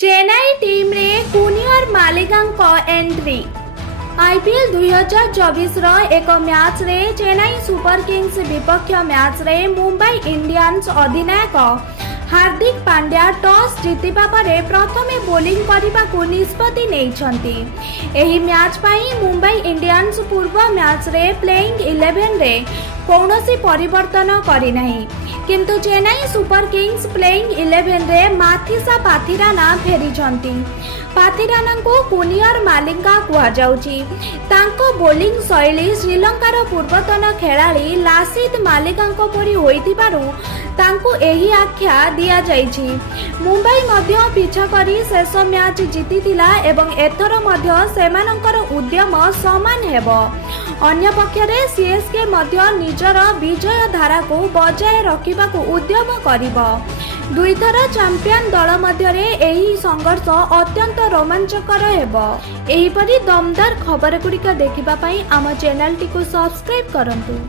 Chennai team रे कुनियर मालिका entry. IPL 2024 रो एक मैच रे चेन्नई सुपर किंग्स विपक्ष मैच रे मुंबई इंडियंस अधिनायक हार्दिक पांड्या टॉस जीतिबा परे प्रथमे बोलिंग करने को निष्पत्ति नेइछंती। एही मैच पाई मुंबई इंडियंस पूर्व मैच रे प्लेइंग 11 रे कौनसी परिवर्तन करि नहीं, किंतु चेन्नई सुपर किंग्स प्लेइंग 11 रे माथिसा पाथिराना फेरिछंती। पाथिराना को कुनियर मालिका कुहा जाउची। तांको बोलिंग शैली श्रीलंकार पूर्वतन खेलाड़ी लासिथ मालिका परी होइथिबारु तांको एही आख्या दिया जाइछि। मुंबई मध्य पिछा करी शेष मैच जीतिथिला एवं एथर मध्य सेमानंकर उद्यम समान हेबो। अन्य पक्षरे सीएसके मध्य निजर विजय धारा को बजाय रखिबा को उद्यम करिबो। दुई थर चैंपियन दल मध्यरे एही संघर्ष अत्यंत रोमांचकर हेबो। एहीपरि दमदार खबर गुड़िक देखिबा पई आम चैनल टी को सब्सक्राइब करंतु।